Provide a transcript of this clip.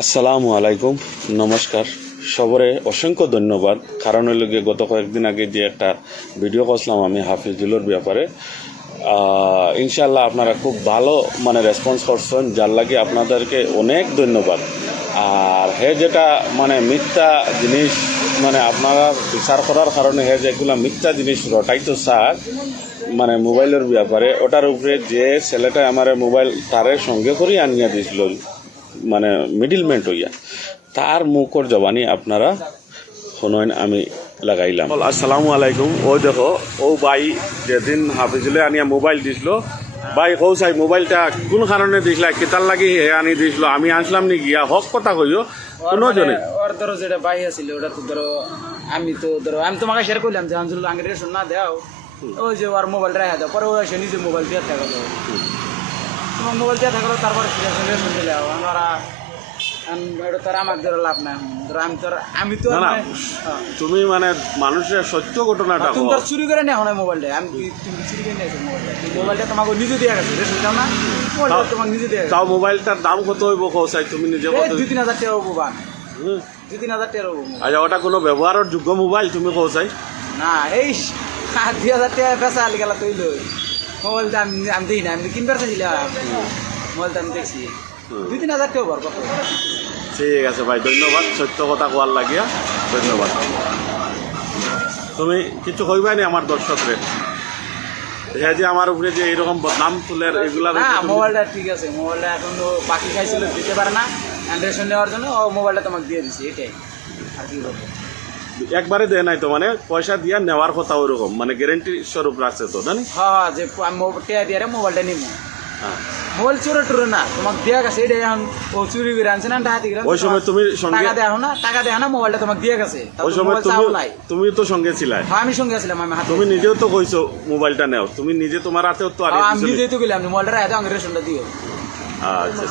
আসসালামু আলাইকুম, নমস্কার। সবরে অসংখ্য ধন্যবাদ। কারণ হইল গিয়ে গত কয়েকদিন আগে যে একটা ভিডিও করছিলাম আমি হাফিজুলের ব্যাপারে, ইনশাল্লাহ আপনারা খুব ভালো রেসপন্স করছেন, যার লাগে আপনাদেরকে অনেক ধন্যবাদ। আর হে যেটা মিথ্যা জিনিস আপনারা বিচার করার কারণে হে যেগুলো মিথ্যা জিনিস রটাইতো স্যার মোবাইলের ব্যাপারে, ওটার উপরে যে ছেলেটা আমার মোবাইল তারের সঙ্গে করে আনিয়া দিয়েছিল মিডিলমেন্ট হইয়া, তার মুখর জবানি আপনারা শুনেন আমি লাগাইলাম। আসসালামু আলাইকুম। ওই দেখো ও ভাই যেদিন হাফিজুলে আনিয়া মোবাইল দিছিল, ভাই কৌ চাই মোবাইলটা কোন কারণে দিছিল, কেতার লাগি হে আনি দিছিল, আমি আনছিলাম নি গিয়া হক কথা কইও কোনো জনে। ওর ধরো যেটা বাই আছিল ওটা তো ধরো আমি তোমাকে শেয়ার করলাম যে আনজুল আগে রেশন না দেও, ওই যে ওর মোবাইলটা রেখে দাও, পরে ও এসে নিজে মোবাইল দিয়ে থাকলো, তোমার মোবাইল দিয়ে থাকলো, তারপরে রেশন দিলে ওরা তারা আমার ধরো লাভ নাই। আমি তো তুমি মানুষের সত্য ঘটনাটা তুমি তো চুরি করে নেও না মোবাইলটা, তুমি চুরি করে নিয়েছো মোবাইলটা তোমাকে নিজে দিয়ে গেছে, রেশন দাও না তোমাকে নিজে দিয়ে। তাও মোবাইলটার দাম কত হইব চাই তুমি নিজে 2-3 হাজার টাকা হবো, 2-3 হাজার টাকা হবো। আচ্ছা, ওটা কোনো ব্যবহারের যোগ্য মোবাইল তুমি চাই না? এই 2,000 টাকা পেশা আলি গেলা তৈল মোবাইলটা আমি দেখি না, আমি কিনবার চাইছিলাম মোবাইলটা, আমি দেখছি 2-3 হাজার টাকা বর কত। ঠিক আছে ভাই, ধন্যবাদ সত্য কথা কোয়ার লাগিয়া, ধন্যবাদ। তুমি কিছু কইবাই নি আমার দর্শকরে, হ্যাঁ যে আমার উপরে যে এইরকম বদনাম তুলের এগুলা? না, মোবাইলটা ঠিক আছে, মোবাইলটা এখন বাকি খাইছিল দিতে পারে না, অ্যান্ড্রয়েড নেওয়ার জন্য ও মোবাইলটা তোমাকে দিয়ে দিছি, এটাই আর কি করবো। একবারে দেয় নাই তো, পয়সা দিয়া নেওয়ার কথা ওইরকম গ্যারেন্টি স্বরূপ রাখছে তো, জানি? হ্যাঁ, যে আমি টিয়া দিয়ে মোবাইলটা নিব, মোবাইল চোরে টুরে না, তোমাকে দেওয়া গেছে, এটাই এখন ও চুরি করে আনছে না, ওই সময় তুমি টাকা দেওয়া না, মোবাইলটা তোমাকে দিয়ে গেছে, ওই সময় তুমি তো সঙ্গে ছিলাই? হ্যাঁ, আমি সঙ্গে ছিলাম, আমি হাতে। তুমি নিজেও তো কইছো মোবাইলটা নেও, তুমি নিজে তোমার হাতেও তো আমি নিজেই তো গেলাম, মোবাইলটা রাখতে আগে রেশনটা দিও। আচ্ছা।